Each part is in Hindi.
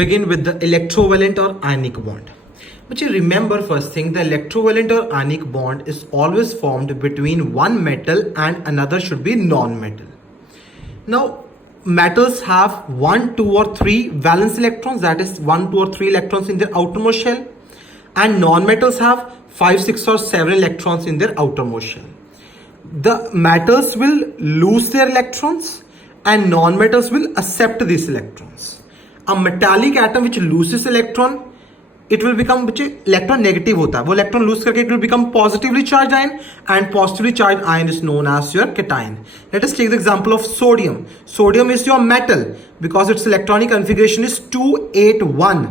begin with the electrovalent or ionic bond. But you remember first thing, the electrovalent or ionic bond is always formed between one metal and another should be non-metal. Now metals have 1, 2 or 3 valence electrons, that is 1, 2 or 3 electrons in their outermost shell, and non-metals have 5, 6 or 7 electrons in their outermost shell. The metals will lose their electrons and non-metals will accept these electrons. A metallic atom which loses electron, it will become which electron negative होता है, वो electron lose करके it will become positively charged ion, and positively charged ion is known as your cation. Let us take the example of sodium. Sodium is your metal because its electronic configuration is 281.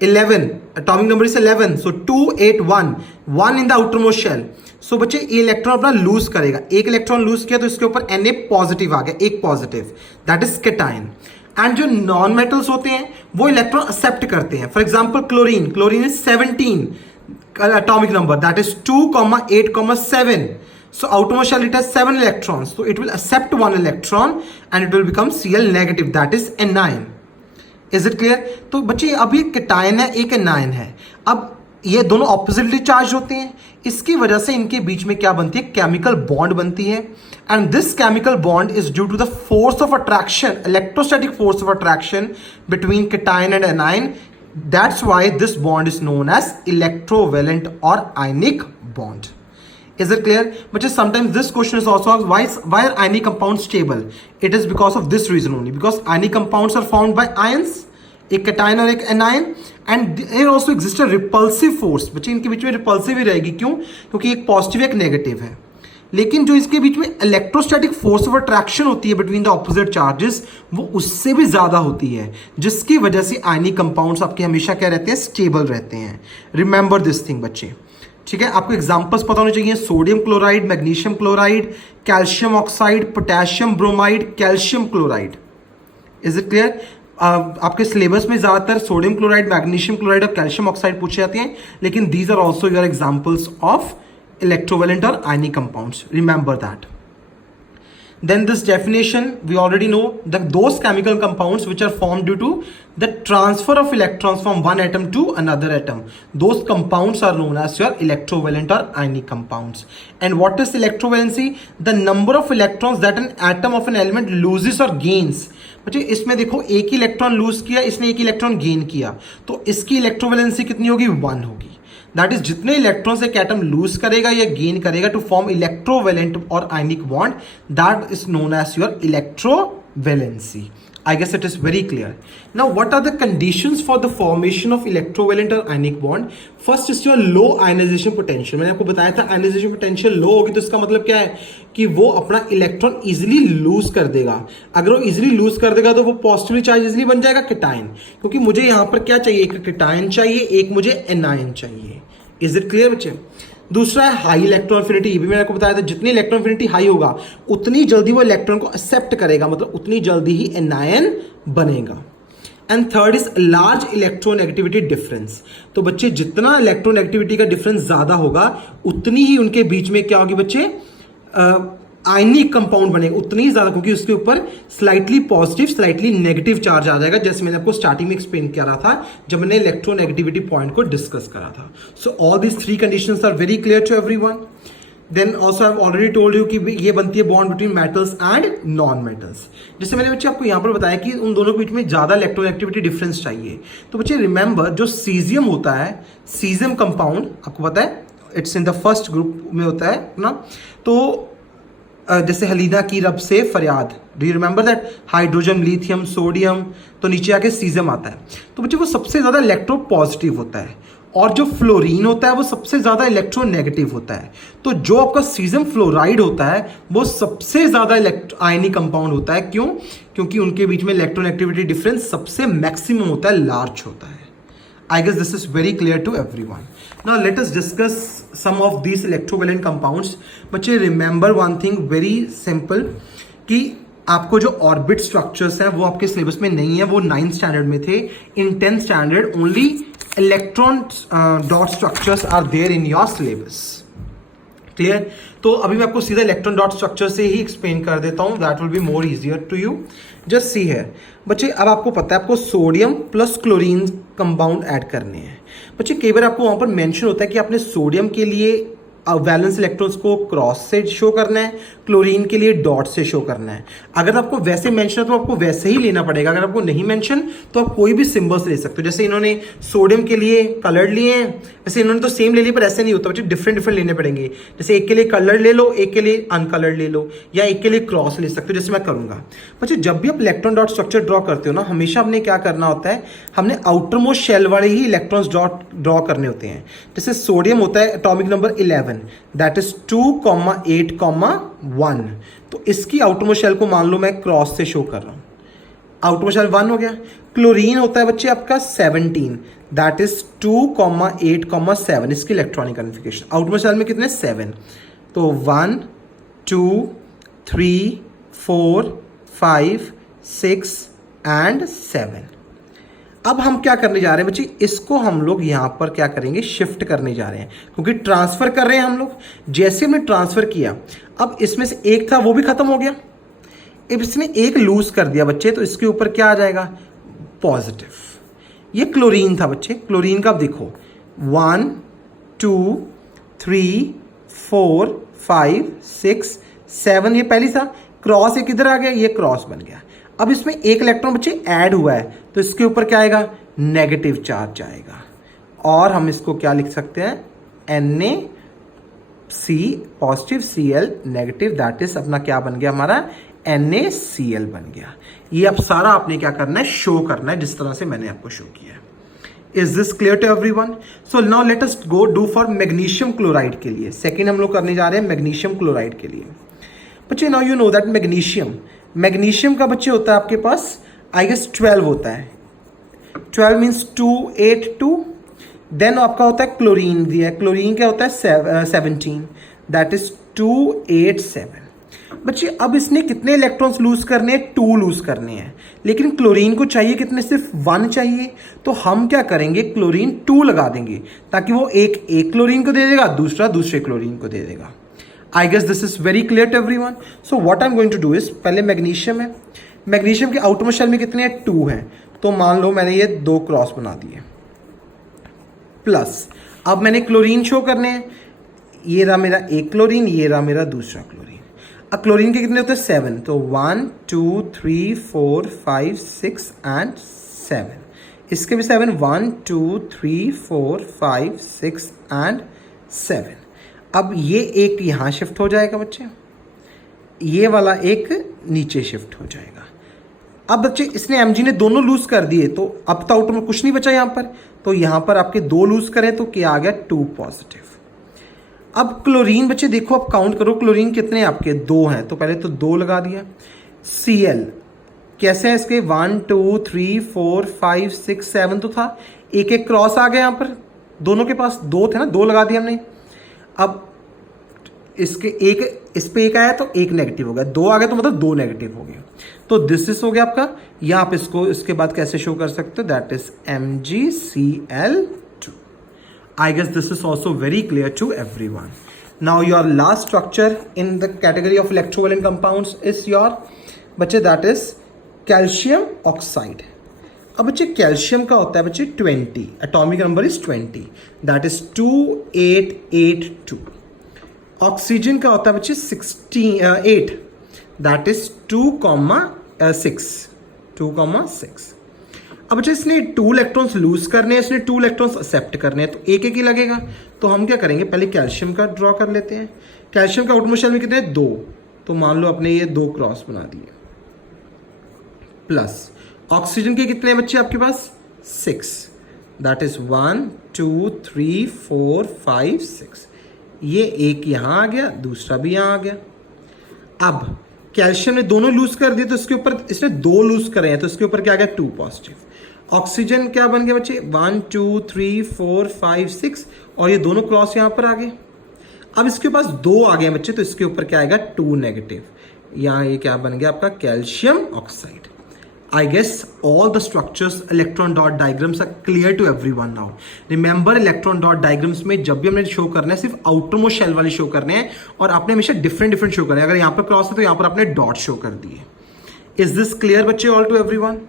11 atomic number is 11, so 281, 1 in the outermost shell. So बच्चे ये इलेक्ट्रॉन अपना लूज करेगा, एक इलेक्ट्रॉन लूज किया तो इसके ऊपर Na पॉजिटिव आ गया, एक positive, that is cation. And जो नॉन मेटल्स होते हैं वो इलेक्ट्रॉन एक्सेप्ट करते हैं. For example chlorine, chlorine is 17 atomic number, that is 2,8,7. So outermost shell it has 7 electrons, so it will accept 1 electron and it will become Cl negative, that is anion. Is it clear? तो बच्चे अब ये केटायन है, एक एनायन है. अब ये दोनों ऑपोजिटली चार्ज होते हैं, इसकी वजह से इनके बीच में क्या बनती है, केमिकल बॉन्ड बनती है. And this chemical bond is due to the force of attraction, electrostatic force of attraction between cation and anion. That's why this bond is known as electrovalent और ionic bond. Is it clear? But just sometimes this question is also asked, why are ionic compounds stable? It is because of this reason only, because ionic compounds are formed by ions, एक cation और एक anion, and there also exists a repulsive force. बच्चे इनके बीच में repulsive ही रहेगी, क्यों? क्योंकि एक पॉजिटिव एक नेगेटिव है. लेकिन जो इसके बीच में इलेक्ट्रोस्टैटिक फोर्स ऑफ अट्रैक्शन होती है बिटवीन द ऑपोजिट चार्जेस, वो उससे भी ज्यादा होती है, जिसकी वजह से आयनिक कंपाउंड्स आपके हमेशा क्या रहते हैं, स्टेबल रहते हैं. रिमेंबर दिस थिंग बच्चे, ठीक है. आपको एग्जांपल्स पता होने चाहिए. Sodium chloride, magnesium chloride, calcium oxide, potassium bromide, calcium chloride. Is it clear? आपके सिलेबस में ज्यादातर सोडियम क्लोराइड, मैग्नीशियम क्लोराइड और कैल्शियम ऑक्साइड पूछे जाते हैं, लेकिन these are also your examples of electrovalent or ionic compounds. Remember that. Then this definition, we already know that those chemical compounds which are formed due to the transfer of electrons from one atom to another atom, those compounds are known as your electrovalent or ionic compounds. And what is electrovalency? The number of electrons that an atom of an element loses or gains. बच्चे इसमें देखो, एक ही इलेक्ट्रॉन लूज किया, इसने एक इलेक्ट्रॉन गेन किया, तो इसकी इलेक्ट्रोवेलेंसी कितनी होगी, 1 होगी. दैट इज जितने इलेक्ट्रॉन्स एक एटम लूज करेगा या गेन करेगा टू फॉर्म इलेक्ट्रोवेलेंट और ionic bond, that is known as your electrovalency. I guess it is very clear. Now, what are the conditions for the formation of electrovalent or ionic bond? First is your low ionization potential. मैंने आपको बताया था ionization potential low होगी तो इसका मतलब क्या है कि वो अपना इलेक्ट्रॉन इजिली लूज कर देगा. अगर वो इजिली लूज कर देगा तो वो पॉजिटिवली चार्ज इजिली बन जाएगा केटायन, क्योंकि मुझे यहाँ पर क्या चाहिए, एक केटायन चाहिए, एक मुझे एनायन चाहिए. इज इट क्लियर बच्चे? दूसरा है हाई इलेक्ट्रॉन एफिनिटी. ये भी मैंने आपको बताया था, जितनी इलेक्ट्रॉन एफिनिटी हाई होगा उतनी जल्दी वो इलेक्ट्रॉन को एक्सेप्ट करेगा, मतलब उतनी जल्दी ही एनायन बनेगा. And third is large electronegativity difference. तो बच्चे जितना इलेक्ट्रोनेगेटिविटी का डिफरेंस ज्यादा होगा उतनी ही उनके बीच में क्या होगी बच्चे, आयनिक कंपाउंड बनेगा उतनी ही ज्यादा, क्योंकि उसके ऊपर slightly positive slightly negative charge आ जाएगा, जैसे मैंने आपको स्टार्टिंग में एक्सप्लेन किया रहा था जब मैंने इलेक्ट्रोनेगेटिविटी पॉइंट को डिस्कस करा था. So all these 3 conditions are very clear to everyone. Then also I have already told you कि ये बनती है bond between metals and non metals. जैसे मैंने बच्चे आपको यहाँ पर बताया कि उन दोनों के बीच में ज्यादा इलेक्ट्रोनेगेटिविटी डिफरेंस चाहिए. तो बच्चे रिमेंबर, जो सीजियम होता है, सीजियम कंपाउंड आपको पता है it's in the first group में होता है ना. तो जैसे हलीना की रब से फरियाद, do you remember that, hydrogen, lithium, sodium, तो नीचे आके सीजियम आता है. तो बच्चे वो सबसे ज्यादा इलेक्ट्रो पॉजिटिव होता है, और जो फ्लोरीन होता है वो सबसे ज्यादा इलेक्ट्रो नेगेटिव होता है. तो जो आपका सीजियम फ्लोराइड होता है वो सबसे ज्यादा आयनिक कंपाउंड होता है. क्यों? क्योंकि उनके बीच में इलेक्ट्रोनेगेटिविटी डिफरेंस सबसे मैक्सिमम होता है, लार्ज होता है. I guess this is very clear to everyone. Now let us discuss some of these electrovalent compounds. बच्चे remember one thing very simple, कि आपको जो ऑर्बिट स्ट्रक्चर्स हैं वो आपके सिलेबस में नहीं है, वो 9th स्टैंडर्ड में थे. In 10th standard only electron dot structures are there in your syllabus. Clear? तो अभी मैं आपको सीधा इलेक्ट्रॉन डॉट स्ट्रक्चर से ही एक्सप्लेन कर देता हूँ, that will be more easier to you. Just see है बच्चे, अब आपको पता है आपको sodium plus chlorine compound add करने हैं. बच्चे कई बार आपको वहाँ पर मेंशन होता है कि आपने सोडियम के लिए वैलेंस इलेक्ट्रॉन्स को क्रॉस से शो करना है, क्लोरीन के लिए डॉट से शो करना है. अगर आपको वैसे मेंशन है तो आपको वैसे ही लेना पड़ेगा. अगर आपको नहीं मेंशन तो आप कोई भी सिंबल्स ले सकते हो. जैसे इन्होंने सोडियम के लिए कलर्ड लिए हैं, वैसे इन्होंने तो सेम ले लिए, पर ऐसे नहीं होता बच्चे, डिफरेंट डिफरेंट लेने पड़ेंगे. जैसे एक के लिए कलर्ड ले लो, एक के लिए अनकलर्ड ले लो, या एक के लिए क्रॉस ले सकते हो, जैसे मैं करूंगा. बच्चे जब भी आप इलेक्ट्रॉन डॉट स्ट्रक्चर ड्रॉ करते हो ना, हमेशा हमने क्या करना होता है, हमने आउटर मोस्ट शेल वाले ही इलेक्ट्रॉन्स ड्रॉ करने होते हैं. जैसे सोडियम होता है एटॉमिक नंबर 11, दैट इज 2,8,1. तो इसकी आउटरमोस्ट शेल को मान लो मैं क्रॉस से शो कर रहा हूं, आउटरमोस्ट शेल 1 हो गया. क्लोरीन होता है बच्चे आपका 17, दैट इज 2,8,7. इसकी इलेक्ट्रॉनिक कॉन्फ़िगरेशन आउटरमोस्ट शेल में कितने 7. तो 1 2 3 4 5 6 एंड 7. अब हम क्या करने जा रहे हैं बच्चे, इसको हम लोग यहां पर क्या करेंगे, शिफ्ट करने जा रहे हैं, क्योंकि ट्रांसफर कर रहे हैं हम लोग. जैसे हमने ट्रांसफर किया, अब इसमें से एक था वो भी खत्म हो गया. अब इसने एक लूज कर दिया बच्चे, तो इसके ऊपर क्या आ जाएगा, पॉजिटिव. ये क्लोरीन था बच्चे, क्लोरीन का आप देखो 1 2 3 4 5 6 7, ये पहली था. क्रॉस एक इधर आ गया, ये क्रॉस बन गया. अब इसमें एक इलेक्ट्रॉन बच्चे ऐड हुआ है, तो इसके ऊपर क्या आएगा, नेगेटिव चार्ज आएगा. और हम इसको क्या लिख सकते हैं, Na C positive Cl negative, that is अपना क्या बन गया, हमारा NaCl बन गया. ये अब सारा आपने क्या करना है, शो करना है, जिस तरह से मैंने आपको शो किया है. Is this clear to everyone? So now let us go do for magnesium chloride के लिए. सेकेंड हम लोग करने जा रहे हैं मैग्नीशियम क्लोराइड के लिए. बच्चे now you know that magnesium का बच्चे होता है आपके पास आई गेस 12 होता है. 12 मीन्स 2 8 2. देन आपका होता है क्लोरीन दिया है, क्लोरीन क्या होता है 17, दैट इज 2 8 7. बच्चे अब इसने कितने इलेक्ट्रॉन्स लूज करने हैं, 2 लूज करने हैं. लेकिन क्लोरीन को चाहिए कितने, सिर्फ 1 चाहिए. तो हम क्या करेंगे, क्लोरीन 2 लगा देंगे, ताकि वो एक क्लोरीन को दे देगा, दूसरा दूसरे क्लोरीन को दे देगा. I guess this is very clear to everyone. So what I'm going to do is, पहले मैग्नीशियम है, मैग्नीशियम के आउटरमोस्ट शेल में कितने हैं, 2 हैं. तो मान लो मैंने ये 2 क्रॉस बना दिए. प्लस अब मैंने क्लोरीन शो करने हैं, ये रहा मेरा एक क्लोरीन, ये रहा मेरा दूसरा क्लोरीन. अब क्लोरीन के कितने होते हैं 7, तो 1 2 3 4 5 6 एंड 7. इसके भी 7, 1 2 3 4 5 6 एंड 7. अब ये एक यहाँ शिफ्ट हो जाएगा बच्चे, ये वाला एक नीचे शिफ्ट हो जाएगा. अब बच्चे इसने Mg ने दोनों लूज कर दिए, तो अब तो आउटर में कुछ नहीं बचा यहाँ पर. तो यहाँ पर आपके 2 लूज करें तो क्या आ गया, 2 पॉजिटिव. अब क्लोरीन बच्चे देखो, अब काउंट करो क्लोरीन कितने आपके, 2 हैं, तो पहले तो 2 लगा दिया. Cl कैसे है इसके, 1 2 3 4 5 6 7 तो था, एक एक क्रॉस आ गया यहाँ पर, दोनों के पास 2 थे ना, 2 लगा दिया हमने. अब इसके एक, इस पे एक आया तो एक नेगेटिव हो गया, 2 आ गया तो मतलब 2 नेगेटिव हो गया. तो दिस इज हो गया आपका. यहाँ पे इसको इसके बाद कैसे शो कर सकते हो, that is MgCl2. I guess this is also very clear to everyone. Now your last structure in the category of electrovalent compounds is your बच्चे, दैट इज कैल्शियम ऑक्साइड. अब बच्चे कैल्शियम का होता है बच्चे 20, atomic number is 20, that is 2882. Oxygen का होता है बच्चे 8, दैट इज 2,6. अब बच्चे इसने 2 इलेक्ट्रॉन्स लूज करने हैं, इसने 2 इलेक्ट्रॉन्स एक्सेप्ट करने हैं, तो एक एक ही लगेगा. तो हम क्या करेंगे, पहले कैल्शियम का ड्रॉ कर लेते हैं. कैल्शियम का आउटमोस्ट शेल में कितने हैं, 2. तो मान लो अपने ये 2 क्रॉस बना दिए. प्लस ऑक्सीजन के कितने बच्चे आपके पास, 6, दैट इज 1 2 3 4 5 6. ये एक यहां आ गया, दूसरा भी यहां आ गया. अब कैल्शियम ने दोनों लूज कर दिए, तो इसके ऊपर इसने 2 लूज करे हैं, तो इसके ऊपर क्या आ गया, 2 पॉजिटिव. ऑक्सीजन क्या बन गया बच्चे, 1 2 3 4 5 6, और ये दोनों क्रॉस यहां पर आ गए. अब इसके पास 2 आ गए बच्चे, तो इसके ऊपर क्या आएगा, 2 नेगेटिव. यहाँ ये क्या बन गया आपका, calcium oxide. I guess all the structures electron dot diagrams are clear to everyone now. Remember electron dot diagrams में जब भी हमने शो करना है सिर्फ outermost shell वाले शो करने हैं और आपने हमेशा डिफरेंट शो करना है. अगर यहाँ पर क्रॉस है तो यहाँ पर आपने डॉट शो कर दिए. Is this clear बच्चे all to everyone?